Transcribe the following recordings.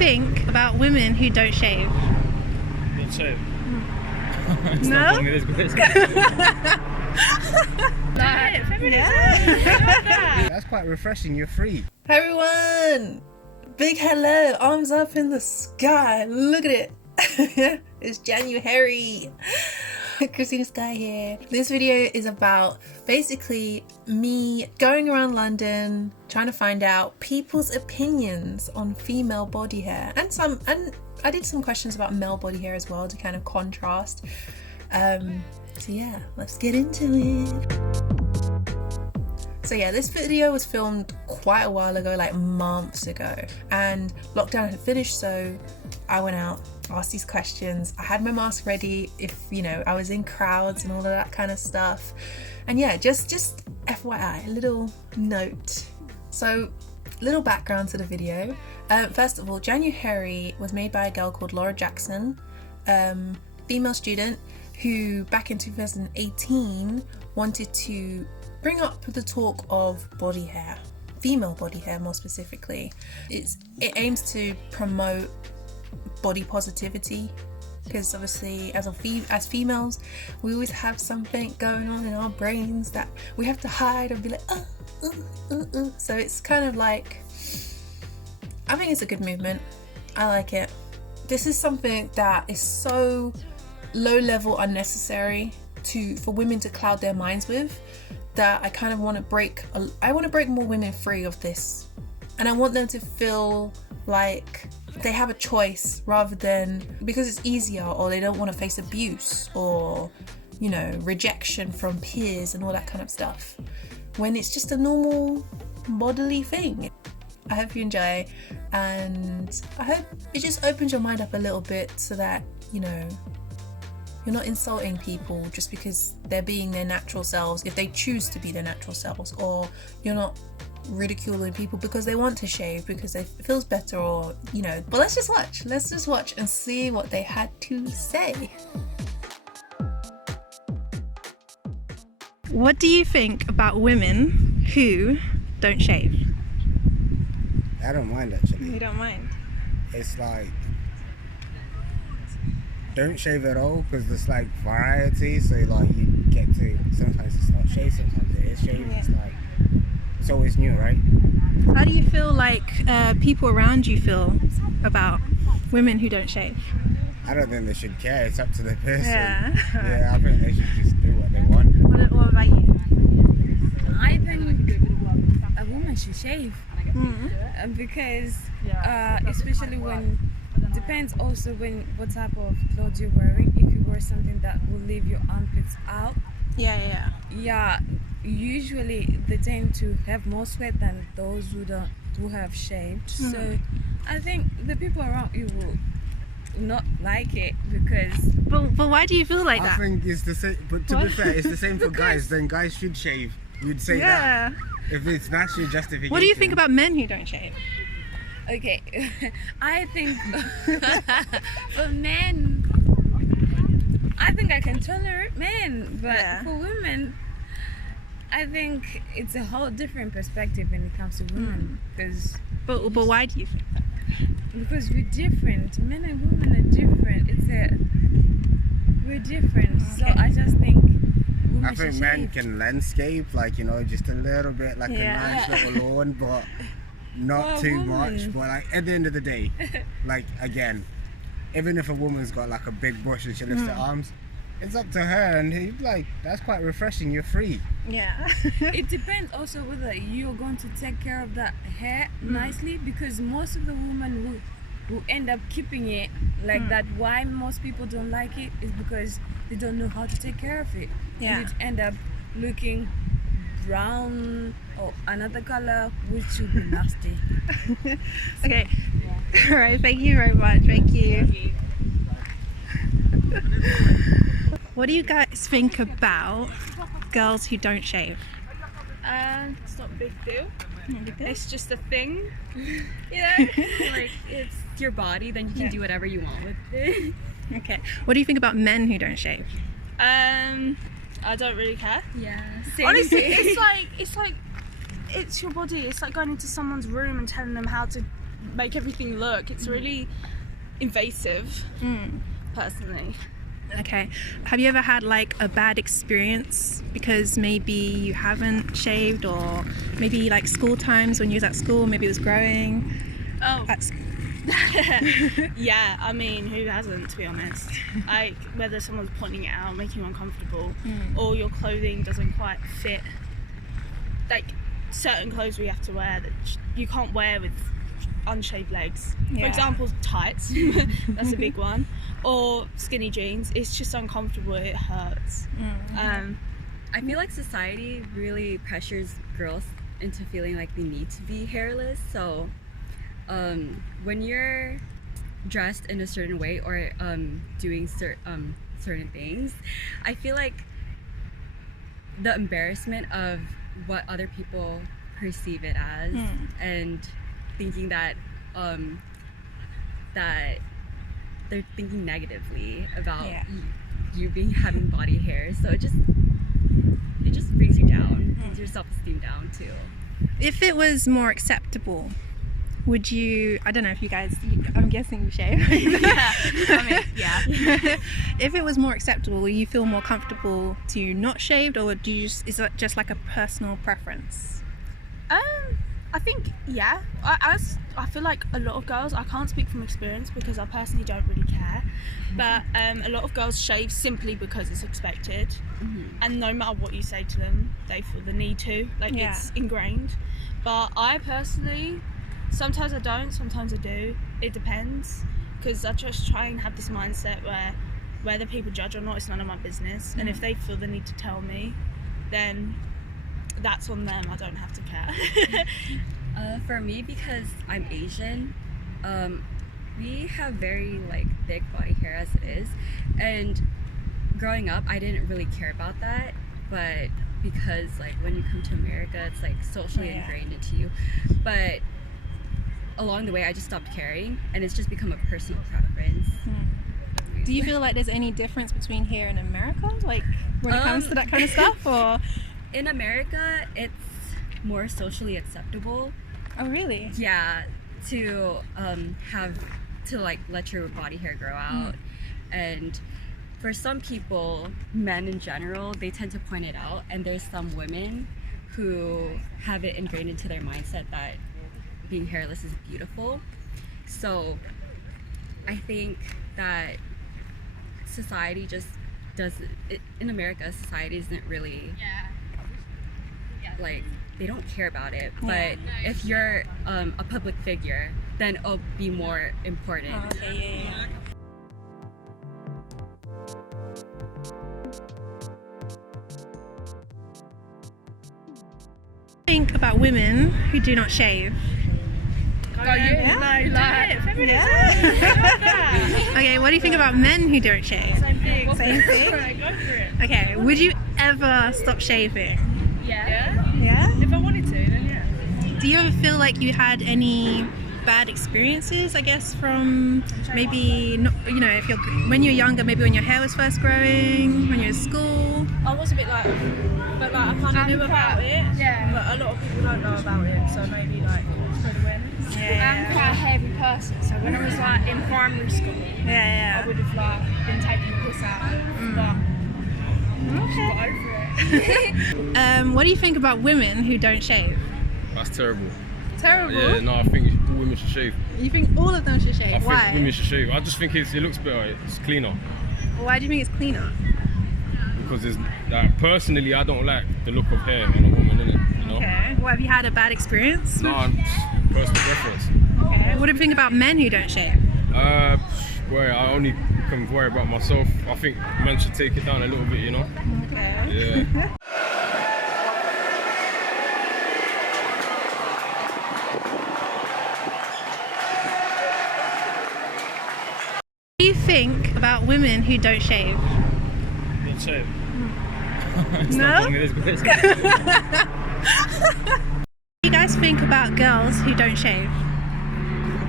think about women who don't shave? Don't shave. No? That's quite refreshing. You're free. Hi everyone! Big hello, arms up in the sky. Look at it. It's JANUHAIRY. Christina Sky here. This video is about basically me going around London trying to find out people's opinions on female body hair, and I did some questions about male body hair as well to kind of contrast. So yeah, let's get into it. So yeah, this video was filmed quite a while ago, like months ago, and lockdown had finished, so I went out, asked these questions. I had my mask ready if, you know, I was in crowds and all of that kind of stuff. And yeah, just FYI, a little note. So, little background to the video. First of all, JANUHAIRY was made by a girl called Laura Jackson, female student who back in 2018 wanted to bring up the talk of body hair, female body hair more specifically. It aims to promote body positivity, because obviously as females we always have something going on in our brains that we have to hide and be like so it's kind of like, I think it's a good movement. I like it. This is something that is so low level unnecessary for women to cloud their minds with, that I kind of want to break more women free of this, and I want them to feel like they have a choice rather than because it's easier, or they don't want to face abuse or, you know, rejection from peers and all that kind of stuff, when it's just a normal bodily thing. I hope you enjoy, and I hope it just opens your mind up a little bit so that, you know, you're not insulting people just because they're being their natural selves, if they choose to be their natural selves, or you're not ridiculing people because they want to shave because it feels better, or, you know. But let's just watch and see what they had to say. What do you think about women who don't shave? I don't mind actually. You don't mind? It's like, don't shave at all, because there's like variety, so like you get to, sometimes it's not shaved, sometimes it is shaved. It's like, it's always new, right? How do you feel like people around you feel about women who don't shave? I don't think they should care. It's up to the person. Yeah. Yeah, I think they should just do what they want. What about you? I think a woman should shave. Because especially when, depends also when what type of clothes you're wearing. If you wear something that will leave your armpits out, yeah, usually they tend to have more sweat than those who have shaved. So I think the people around you will not like it, because but why do you feel like that? I think it's the same, but to be fair, it's the same for guys. Then guys should shave. You'd say that if it's natural justification. What do you think about men who don't shave? Okay, I think for men, I think I can tolerate men, but for women, I think it's a whole different perspective when it comes to women. But why do you think that? Because we're different. Men and women are different. We're different. So I just think women I think should men shave. can landscape, like, you know, just a little bit, like a nice little lawn, but not too much. But like at the end of the day, like, again, even if a woman's got like a big bush and she lifts her arms, it's up to her, and he's like, that's quite refreshing. You're free. Yeah. It depends also whether you're going to take care of that hair nicely, because most of the women will end up keeping it like that. Why most people don't like it is because they don't know how to take care of it. And it end up looking brown or another color, which would be nasty. Okay. All right. Thank you very much. Thank you. What do you guys think about girls who don't shave? It's not a big deal. It's just a thing. You know? Like, it's your body, then you can do whatever you want with it. Okay. What do you think about men who don't shave? I don't really care. Yeah. Honestly, it's like it's your body. It's like going into someone's room and telling them how to make everything look. It's really invasive, personally. Okay. Have you ever had like a bad experience because maybe you haven't shaved, or maybe like school times when you was at school, maybe it was growing? Oh. Yeah, I mean, who hasn't, to be honest? Like, whether someone's pointing it out, making you uncomfortable, or your clothing doesn't quite fit. Like, certain clothes we have to wear that you can't wear with unshaved legs. For example, tights. That's a big one. Or skinny jeans. It's just uncomfortable. It hurts. I feel like society really pressures girls into feeling like they need to be hairless. So when you're dressed in a certain way or doing certain things, I feel like the embarrassment of what other people perceive it as, and thinking that that they're thinking negatively about you having body hair, so it just brings you down, brings your self-esteem down too. If it was more acceptable, would you, I don't know if you guys, I'm guessing you shave. If it was more acceptable, will you feel more comfortable to not shaved, or do you is that just like a personal preference? I think, I feel like a lot of girls, I can't speak from experience because I personally don't really care, but a lot of girls shave simply because it's expected, and no matter what you say to them, they feel the need to, like it's ingrained. But I personally, sometimes I don't, sometimes I do, it depends, because I just try and have this mindset where whether people judge or not, it's none of my business, and if they feel the need to tell me, then that's on them. I don't have to care. For me, because I'm Asian, we have very like thick body hair as it is, and growing up I didn't really care about that, but because like when you come to America, it's like socially ingrained into you. But along the way I just stopped caring, and it's just become a personal preference. Do you feel like there's any difference between here and America, like when it comes to that kind of stuff, or? In America, it's more socially acceptable. Oh, really? Yeah, to like let your body hair grow out, and for some people, men in general, they tend to point it out, and there's some women who have it ingrained into their mindset that being hairless is beautiful. So I think that society just in America, society isn't really like, they don't care about it, but if you're a public figure, then it'll be more important. Think about women who do not shave. Okay, what do you think about men who don't shave? Same thing. Right, go for it. Okay, would you ever stop shaving? Yeah? If I wanted to, then yeah. Do you ever feel like you had any bad experiences, I guess, from maybe, you know, if you're, when you're younger, maybe when your hair was first growing, when you're at school? I was a bit like, but like I kind of knew about it, but a lot of people don't know about it, so maybe like spread awareness. I'm quite a heavy person, so when I was like in primary school, I would have like been taking the piss out of it, but just got over it. What do you think about women who don't shave? That's terrible. Terrible? Yeah, no, I think all women should shave. You think all of them should shave? Why? I think women should shave. I just think it looks better, it's cleaner. Why do you think it's cleaner? Because it's, like, personally, I don't like the look of hair on a woman, innit? You know? Okay. Well, have you had a bad experience? No, I'm just personal preference. Okay. What do you think about men who don't shave? Well, I only can worry about myself. I think men should take it down a little bit, you know? Okay. Yeah. What do you think about women who don't shave? Don't shave. No? What do you guys think about girls who don't shave?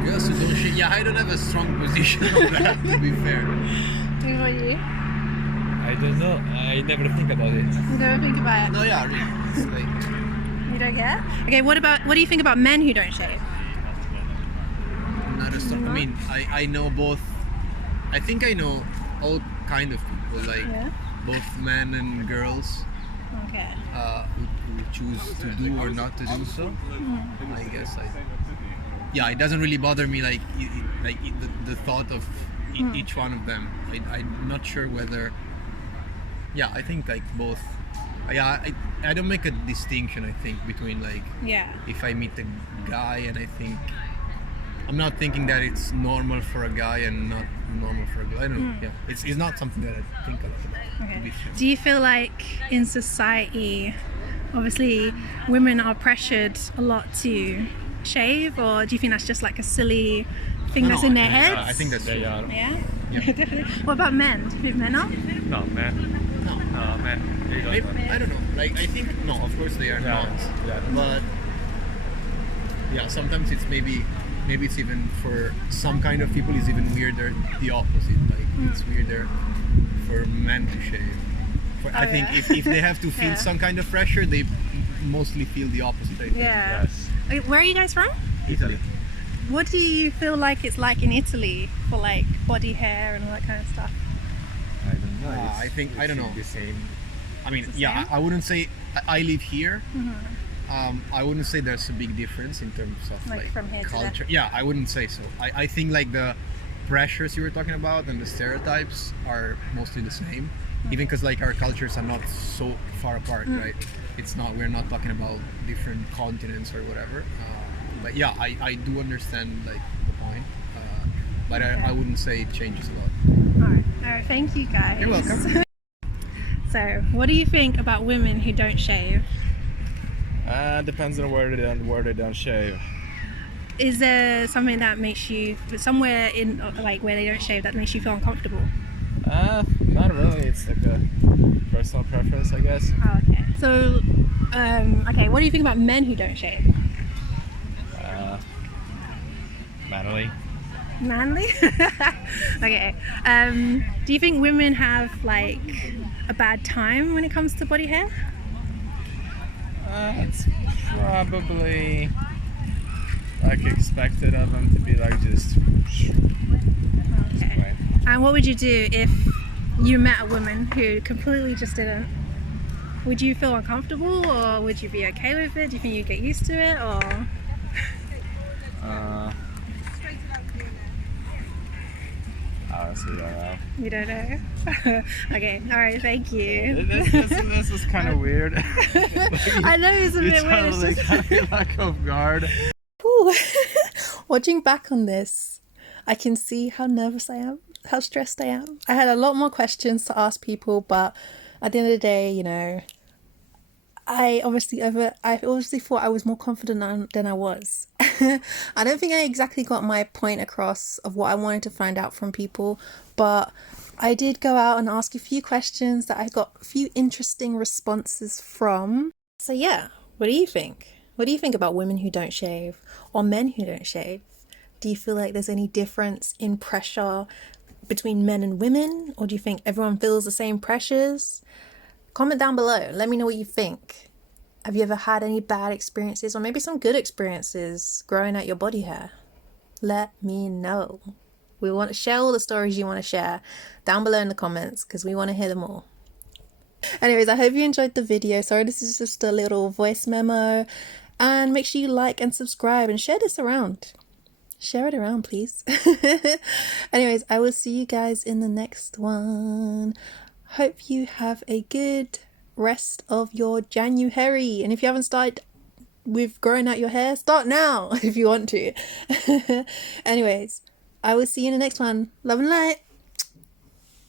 Girls who don't shave? Yeah, I don't have a strong position on that, to be fair. What about you? I don't know. I never think about it. You never think about it? No, yeah, really. It's like... You don't care? Okay, what do you think about men who don't shave? not a strong. I mean, I know both. I think I know all kind of people, like both men and girls. Okay. Who choose to do or not to do so. I guess it doesn't really bother me like the thought of each one of them. I'm not sure whether. Yeah, I think like both. I don't make a distinction. I think between like if I meet a guy and I think I'm not thinking that it's normal for a guy and not normal for a girl. I don't know. Yeah, it's not something that I think a lot about. Okay. Do you feel like in society, obviously, women are pressured a lot to shave, or do you think that's just like a silly thing that's in their heads? I think that's Yeah. Definitely. What about men? Do you think men are? No, men. No, men. Maybe, I don't know. Like I think no, of course they are not. Yeah. But yeah, sometimes it's maybe it's even for some kind of people it's even weirder the opposite. Like it's weirder for men to shave. I think if they have to feel some kind of pressure, they mostly feel the opposite. I think. Yeah. Yes. Where are you guys from? Italy. What do you feel like it's like in Italy for like body hair and all that kind of stuff? I don't know. I think I don't know. The same. I mean, I wouldn't say I live here. I wouldn't say there's a big difference in terms of like from here culture. Yeah, I wouldn't say so. I think like the pressures you were talking about and the stereotypes are mostly the same. Even because like our cultures are not so far apart, right? It's not. We're not talking about different continents or whatever. But yeah, I do understand like the point. But I wouldn't say it changes a lot. All right. Thank you, guys. You're welcome. So, what do you think about women who don't shave? Depends on where they don't shave. Is there something that makes you somewhere in like where they don't shave that makes you feel uncomfortable? Not really. It's like a personal preference, I guess. Oh, okay. So, okay, what do you think about men who don't shave? Manly. Manly? Okay. Do you think women have like a bad time when it comes to body hair? It's probably like expected of them to be like just. Okay. And what would you do if you met a woman who completely just didn't? Would you feel uncomfortable, or would you be okay with it? Do you think you'd get used to it, or? Honestly, I don't know. You don't know? Okay, alright, thank you. This is kind of weird. I know it's a bit weird. Totally got me like off guard. Ooh. Watching back on this, I can see how nervous I am, how stressed I am. I had a lot more questions to ask people, but at the end of the day, you know, I obviously thought I was more confident than I was. I don't think I exactly got my point across of what I wanted to find out from people, but I did go out and ask a few questions that I got a few interesting responses from. So yeah, what do you think? What do you think about women who don't shave or men who don't shave? Do you feel like there's any difference in pressure between men and women, or do you think everyone feels the same pressures? Comment down below. Let me know what you think. Have you ever had any bad experiences or maybe some good experiences growing out your body hair? Let me know. We want to share all the stories you want to share down below in the comments because we want to hear them all. Anyways, I hope you enjoyed the video. Sorry, this is just a little voice memo. And make sure you like and subscribe and share this around. Share it around, please. Anyways, I will see you guys in the next one. Hope you have a good rest of your January. And if you haven't started with growing out your hair, start now if you want to. Anyways, I will see you in the next one. Love and light.